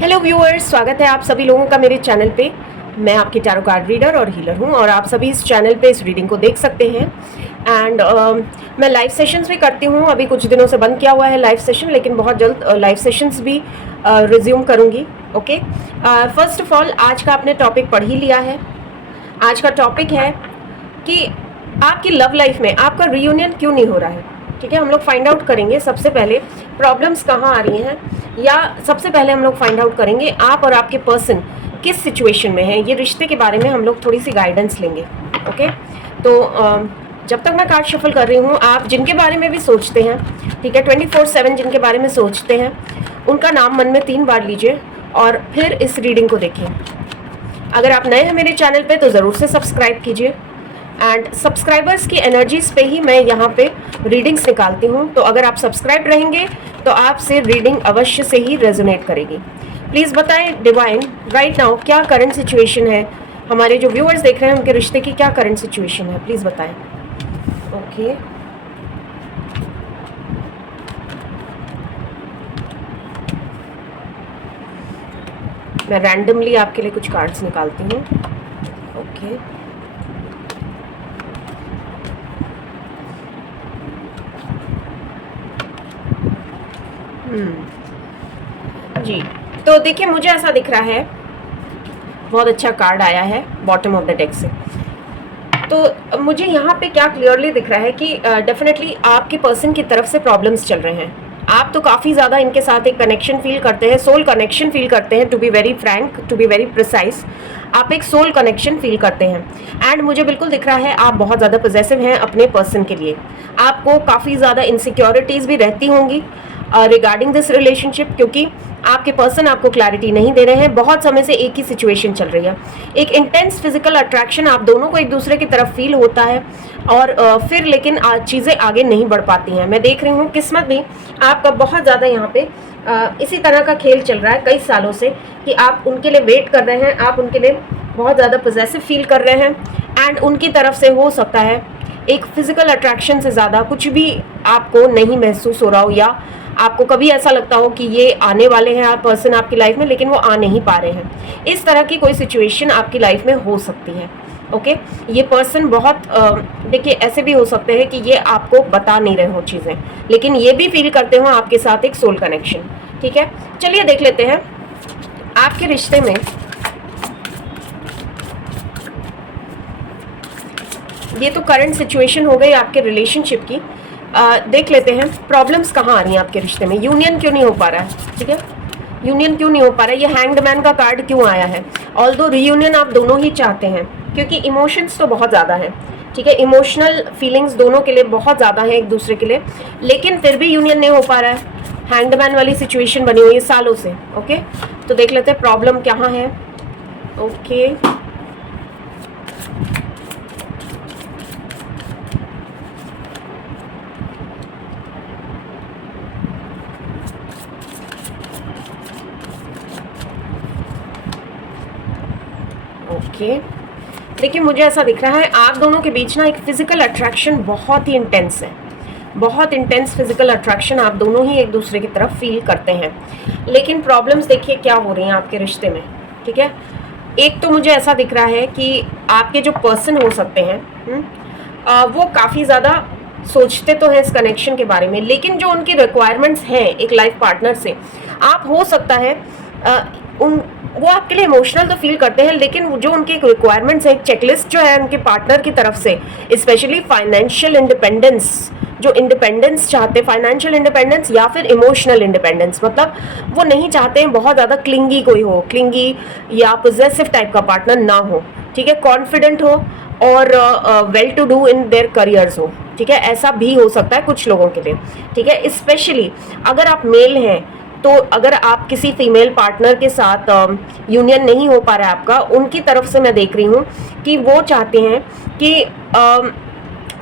Hello viewers, स्वागत है आप सभी लोगों का मेरे चैनल पे। मैं आपकी टैरो कार्ड रीडर और हीलर हूँ और आप सभी इस चैनल पे इस रीडिंग को देख सकते हैं। एंड मैं लाइव सेशंस भी करती हूँ। अभी कुछ दिनों से बंद किया हुआ है लाइव सेशन, लेकिन बहुत जल्द लाइव सेशंस भी रिज्यूम करूँगी। ओके, फर्स्ट ऑफ ऑल आज का आपने टॉपिक पढ़ ही लिया है। आज का टॉपिक है कि आपकी लव लाइफ में आपका रीयूनियन क्यों नहीं हो रहा है। ठीक है, हम लोग फाइंड आउट करेंगे सबसे पहले प्रॉब्लम्स कहाँ आ रही हैं, या सबसे पहले हम लोग फाइंड आउट करेंगे आप और आपके पर्सन किस सिचुएशन में है। ये रिश्ते के बारे में हम लोग थोड़ी सी गाइडेंस लेंगे। ओके, तो जब तक मैं कार्ड शफल कर रही हूँ, आप जिनके बारे में भी सोचते हैं, ठीक है, 24/7 जिनके बारे में सोचते हैं, उनका नाम मन में 3 बार लीजिए और फिर इस रीडिंग को देखिए। अगर आप नए हैं मेरे चैनल पे तो ज़रूर से सब्सक्राइब कीजिए। एंड सब्सक्राइबर्स की एनर्जीज पे ही मैं यहाँ पे रीडिंग्स निकालती हूँ, तो अगर आप सब्सक्राइब रहेंगे तो आपसे रीडिंग अवश्य से ही रेजोनेट करेगी। प्लीज़ बताएं डिवाइन, राइट नाउ क्या करंट सिचुएशन है, हमारे जो व्यूअर्स देख रहे हैं उनके रिश्ते की क्या करंट सिचुएशन है, प्लीज़ बताएं। ओके, मैं रैंडमली आपके लिए कुछ कार्ड्स निकालती हूँ। ओके, जी, तो देखिए मुझे ऐसा दिख रहा है, बहुत अच्छा कार्ड आया है बॉटम ऑफ द डेक से। तो मुझे यहाँ पे क्या क्लियरली दिख रहा है कि डेफिनेटली आपके पर्सन की तरफ से प्रॉब्लम्स चल रहे हैं। आप तो काफ़ी ज़्यादा इनके साथ एक कनेक्शन फील करते हैं, सोल कनेक्शन फील करते हैं, to be very frank, to be very precise, आप एक सोल कनेक्शन फील करते हैं। एंड मुझे बिल्कुल दिख रहा है आप बहुत ज़्यादा पॉजिटिव हैं अपने पर्सन के लिए। आपको काफ़ी ज़्यादा इनसिक्योरिटीज़ भी रहती होंगी रिगार्डिंग दिस रिलेशनशिप, क्योंकि आपके पर्सन आपको क्लैरिटी नहीं दे रहे हैं। बहुत समय से एक ही सिचुएशन चल रही है, एक इंटेंस फिजिकल अट्रैक्शन आप दोनों को एक दूसरे की तरफ फील होता है और फिर लेकिन चीज़ें आगे नहीं बढ़ पाती हैं। मैं देख रही हूँ किस्मत भी आपका बहुत ज़्यादा यहाँ पे इसी तरह का खेल चल रहा है कई सालों से, कि आप उनके लिए वेट कर रहे हैं, आप उनके लिए बहुत ज़्यादा पॉजिटिव फील कर रहे हैं। एंड उनकी तरफ से हो सकता है एक फिजिकल अट्रैक्शन से ज़्यादा कुछ भी आपको नहीं महसूस हो रहा हो, या आपको कभी ऐसा लगता हो कि ये आने वाले हैं आप पर्सन आपकी लाइफ में, लेकिन वो आ नहीं पा रहे हैं। इस तरह की कोई सिचुएशन आपकी लाइफ में हो सकती है। ओके, ये पर्सन बहुत देखिए ऐसे भी हो सकते हैं कि ये आपको बता नहीं रहे हो चीज़ें, लेकिन ये भी फील करते हो आपके साथ एक सोल कनेक्शन। ठीक है, चलिए देख लेते हैं आपके रिश्ते में। ये तो करंट सिचुएशन हो गई आपके रिलेशनशिप की। देख लेते हैं प्रॉब्लम्स कहाँ आ रही हैं आपके रिश्ते में। यूनियन क्यों नहीं हो पा रहा है, ठीक है, यूनियन क्यों नहीं हो पा रहा है, ये हैंग्ड मैन का कार्ड क्यों आया है। ऑल्दो रीयूनियन आप दोनों ही चाहते हैं, क्योंकि इमोशंस तो बहुत ज़्यादा हैं, ठीक है, इमोशनल फीलिंग्स दोनों के लिए बहुत ज़्यादा है एक दूसरे के लिए, लेकिन फिर भी यूनियन नहीं हो पा रहा है। हैंग्ड मैन वाली सिचुएशन बनी हुई है सालों से। ओके, तो देख लेते हैं प्रॉब्लम कहाँ है। ओके, ओके, देखिए मुझे ऐसा दिख रहा है आप दोनों के बीच ना एक फिजिकल अट्रैक्शन बहुत ही इंटेंस है, बहुत इंटेंस फिजिकल अट्रैक्शन आप दोनों ही एक दूसरे की तरफ फील करते हैं। लेकिन प्रॉब्लम्स देखिए क्या हो रही हैं आपके रिश्ते में। ठीक है, एक तो मुझे ऐसा दिख रहा है कि आपके जो पर्सन हो सकते हैं वो काफ़ी ज़्यादा सोचते तो हैं इस कनेक्शन के बारे में, लेकिन जो उनकी रिक्वायरमेंट्स हैं एक लाइफ पार्टनर से, आप हो सकता है वो आपके लिए इमोशनल तो फील करते हैं, लेकिन जो उनकी एक रिक्वायरमेंट्स है, एक चेकलिस्ट जो है उनके पार्टनर की तरफ से, स्पेशली फाइनेंशियल इंडिपेंडेंस, जो इंडिपेंडेंस चाहते हैं, फाइनेंशियल इंडिपेंडेंस या फिर इमोशनल इंडिपेंडेंस, मतलब वो नहीं चाहते हैं बहुत ज़्यादा क्लिंगी कोई हो, क्लिंगी या पोजेसिव टाइप का पार्टनर ना हो। ठीक है, कॉन्फिडेंट हो और well to do in their careers हो। ठीक है, ऐसा भी हो सकता है कुछ लोगों के लिए। ठीक है, स्पेशली अगर आप मेल हैं, तो अगर आप किसी फीमेल पार्टनर के साथ यूनियन नहीं हो पा रहा है आपका, उनकी तरफ से मैं देख रही हूँ कि वो चाहते हैं कि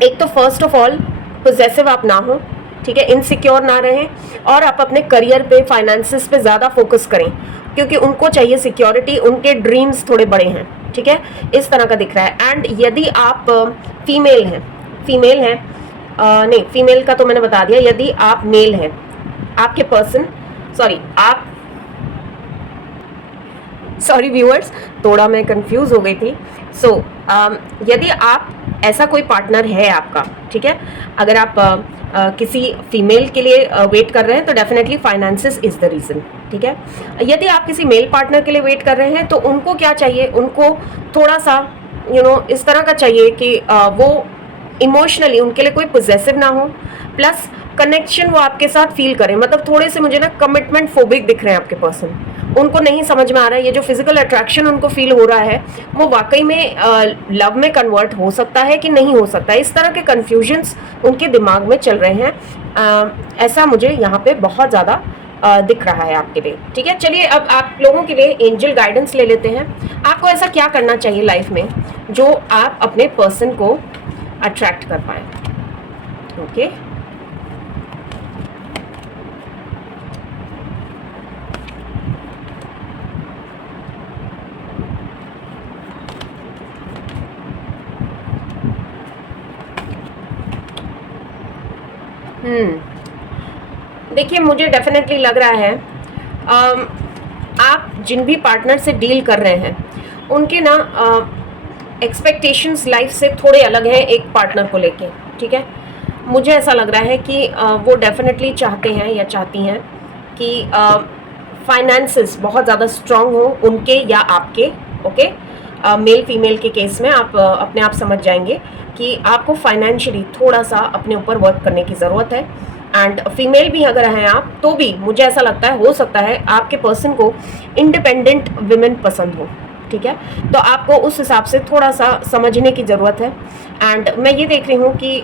एक तो फर्स्ट ऑफ ऑल पोजेसिव आप ना हो, ठीक है, इनसिक्योर ना रहें, और आप अपने करियर पे, फाइनेंसेस पे ज़्यादा फोकस करें, क्योंकि उनको चाहिए सिक्योरिटी, उनके ड्रीम्स थोड़े बड़े हैं। ठीक है, इस तरह का दिख रहा है। एंड यदि आप फीमेल हैं, नहीं फीमेल का तो मैंने बता दिया, यदि आप मेल हैं, आपके पर्सन, सॉरी, आप सॉरी व्यूअर्स, थोड़ा मैं कंफ्यूज हो गई थी। सो यदि आप ऐसा कोई पार्टनर है आपका, ठीक है, अगर आप किसी फीमेल के लिए वेट कर रहे हैं तो definitely finances is the reason, ठीक है। यदि आप किसी मेल पार्टनर के लिए वेट कर रहे हैं तो उनको क्या चाहिए, उनको थोड़ा सा इस तरह का चाहिए कि वो इमोशनली उनके लिए कोई पोजेसिव ना हो, प्लस कनेक्शन वो आपके साथ फील करें। मतलब थोड़े से मुझे ना कमिटमेंट फोबिक दिख रहे हैं आपके पर्सन, उनको नहीं समझ में आ रहा है ये जो फिजिकल अट्रैक्शन उनको फील हो रहा है वो वाकई में लव में कन्वर्ट हो सकता है कि नहीं हो सकता है। इस तरह के कन्फ्यूजन्स उनके दिमाग में चल रहे हैं। ऐसा मुझे यहाँ पे बहुत ज़्यादा दिख रहा है आपके लिए, ठीक है। चलिए अब आप लोगों के लिए एंजल गाइडेंस ले लेते हैं। आपको ऐसा क्या करना चाहिए लाइफ में जो आप अपने पर्सन को अट्रैक्ट कर पाए। ओके, देखिए मुझे डेफिनेटली लग रहा है आप जिन भी पार्टनर से डील कर रहे हैं उनके ना एक्सपेक्टेशंस लाइफ से थोड़े अलग हैं एक पार्टनर को लेके, ठीक है। मुझे ऐसा लग रहा है कि वो डेफिनेटली चाहते हैं या चाहती हैं कि फाइनेंसेस बहुत ज़्यादा स्ट्रांग हो उनके या आपके। ओके, मेल फीमेल के केस में आप अपने आप समझ जाएंगे कि आपको फाइनेंशियली थोड़ा सा अपने ऊपर वर्क करने की ज़रूरत है। एंड फीमेल भी अगर हैं आप तो भी मुझे ऐसा लगता है हो सकता है आपके पर्सन को इंडिपेंडेंट विमेन पसंद हो, ठीक है। तो आपको उस हिसाब से थोड़ा सा समझने की ज़रूरत है। एंड मैं ये देख रही हूँ कि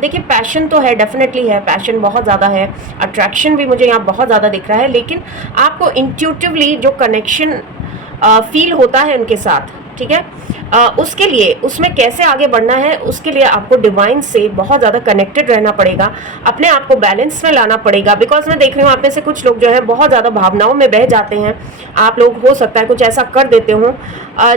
देखिए पैशन तो है, डेफिनेटली है, पैशन बहुत ज़्यादा है, अट्रैक्शन भी मुझे यहाँ बहुत ज़्यादा दिख रहा है, लेकिन आपको इंट्यूटिवली जो कनेक्शन फील होता है उनके साथ, ठीक है, उसके लिए उसमें कैसे आगे बढ़ना है उसके लिए आपको डिवाइन से बहुत ज़्यादा कनेक्टेड रहना पड़ेगा, अपने आप को बैलेंस में लाना पड़ेगा। बिकॉज मैं देख रही हूँ आप में से कुछ लोग जो है बहुत ज़्यादा भावनाओं में बह जाते हैं। आप लोग हो सकता है कुछ ऐसा कर देते हो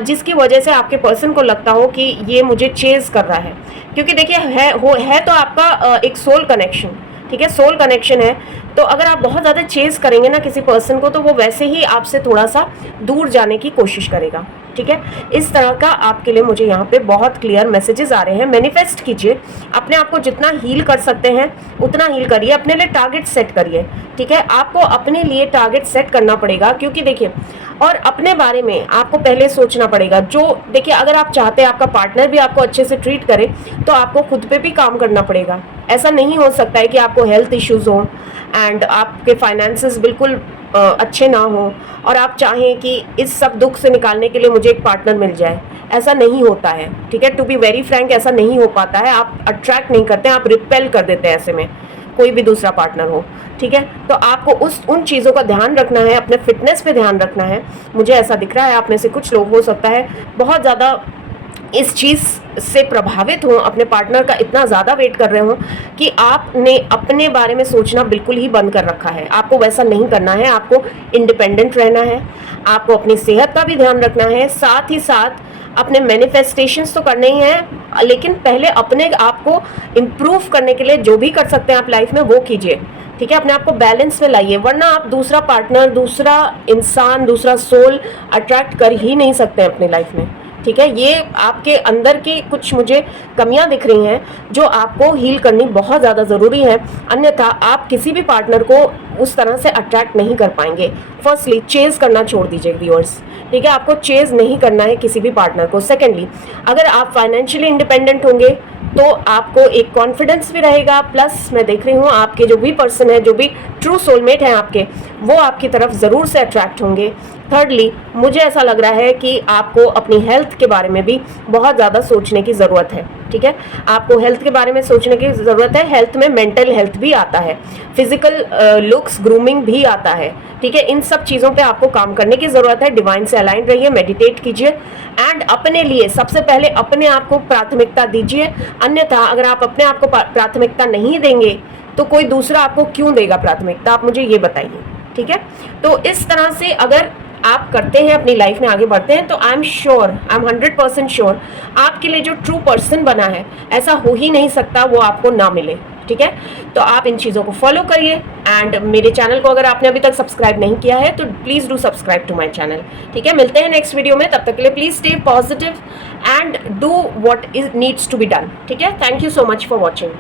जिसकी वजह से आपके पर्सन को लगता हो कि ये मुझे चेज कर रहा है, क्योंकि देखिए है तो आपका एक सोल कनेक्शन, ठीक है, सोल कनेक्शन है। तो अगर आप बहुत ज़्यादा चेज करेंगे ना किसी पर्सन को तो वो वैसे ही आपसे थोड़ा सा दूर जाने की कोशिश करेगा, ठीक है। इस तरह का आपके लिए मुझे यहाँ पे बहुत क्लियर मैसेजेस आ रहे हैं। मैनिफेस्ट कीजिए, अपने आप को जितना हील कर सकते हैं उतना हील करिए, अपने लिए टारगेट सेट करिए, ठीक है। आपको अपने लिए टारगेट सेट करना पड़ेगा, क्योंकि देखिए और अपने बारे में आपको पहले सोचना पड़ेगा। जो देखिए अगर आप चाहते हैं आपका पार्टनर भी आपको अच्छे से ट्रीट करे तो आपको खुद पे भी काम करना पड़ेगा। ऐसा नहीं हो सकता है कि आपको हेल्थ इश्यूज हों एंड आपके फाइनेंसेस बिल्कुल अच्छे ना हो और आप चाहें कि इस सब दुख से निकालने के लिए मुझे एक पार्टनर मिल जाए। ऐसा नहीं होता है, ठीक है। टू बी वेरी फ्रैंक ऐसा नहीं हो पाता है। आप अट्रैक्ट नहीं करते हैं, आप रिपेल कर देते हैं ऐसे में कोई भी दूसरा पार्टनर हो, ठीक है। तो आपको उन चीज़ों का ध्यान रखना है, अपने फिटनेस पे ध्यान रखना है। मुझे ऐसा दिख रहा है आप में से कुछ लोग हो सकता है बहुत ज़्यादा इस चीज़ से प्रभावित हो, अपने पार्टनर का इतना ज़्यादा वेट कर रहे हो कि आपने अपने बारे में सोचना बिल्कुल ही बंद कर रखा है। आपको वैसा नहीं करना है, आपको इंडिपेंडेंट रहना है, आपको अपनी सेहत का भी ध्यान रखना है, साथ ही साथ अपने मैनिफेस्टेशंस तो करने ही हैं, लेकिन पहले अपने आप को इम्प्रूव करने के लिए जो भी कर सकते हैं आप लाइफ में वो कीजिए, ठीक है। अपने आप को बैलेंस में लाइए, वरना आप दूसरा पार्टनर, दूसरा इंसान, दूसरा सोल अट्रैक्ट कर ही नहीं सकते हैं अपनी लाइफ में, ठीक है। ये आपके अंदर की कुछ मुझे कमियां दिख रही हैं जो आपको हील करनी बहुत ज़्यादा ज़रूरी है, अन्यथा आप किसी भी पार्टनर को उस तरह से अट्रैक्ट नहीं कर पाएंगे। फर्स्टली चेज़ करना छोड़ दीजिए व्यूअर्स, ठीक है, आपको चेज़ नहीं करना है किसी भी पार्टनर को। सेकेंडली अगर आप फाइनेंशियली इंडिपेंडेंट होंगे तो आपको एक कॉन्फिडेंस भी रहेगा, प्लस मैं देख रही हूँ आपके जो भी पर्सन है, जो भी ट्रू सोलमेट हैं आपके, वो आपकी तरफ ज़रूर से अट्रैक्ट होंगे। थर्डली मुझे ऐसा लग रहा है कि आपको अपनी हेल्थ के बारे में भी बहुत ज़्यादा सोचने की ज़रूरत है, ठीक है। आपको हेल्थ के बारे में सोचने की ज़रूरत है। हेल्थ में मेंटल हेल्थ भी आता है, फिजिकल लुक्स, ग्रूमिंग भी आता है, ठीक है। इन सब चीज़ों पे आपको काम करने की ज़रूरत है। डिवाइन से अलाइन रहिए, मेडिटेट कीजिए एंड अपने लिए सबसे पहले अपने आप को प्राथमिकता दीजिए। अन्यथा अगर आप अपने आप को प्राथमिकता नहीं देंगे तो कोई दूसरा आपको क्यों देगा प्राथमिकता, आप मुझे ये बताइए, ठीक है। तो इस तरह से अगर आप करते हैं, अपनी लाइफ में आगे बढ़ते हैं, तो आई एम 100% श्योर आपके लिए जो ट्रू पर्सन बना है ऐसा हो ही नहीं सकता वो आपको ना मिले। ठीक है, तो आप इन चीज़ों को फॉलो करिए। एंड मेरे चैनल को अगर आपने अभी तक सब्सक्राइब नहीं किया है तो please do subscribe to my channel. ठीक है, मिलते हैं नेक्स्ट वीडियो में, तब तक के लिए please stay positive and do what is needs to be done. ठीक है, thank you so much for watching.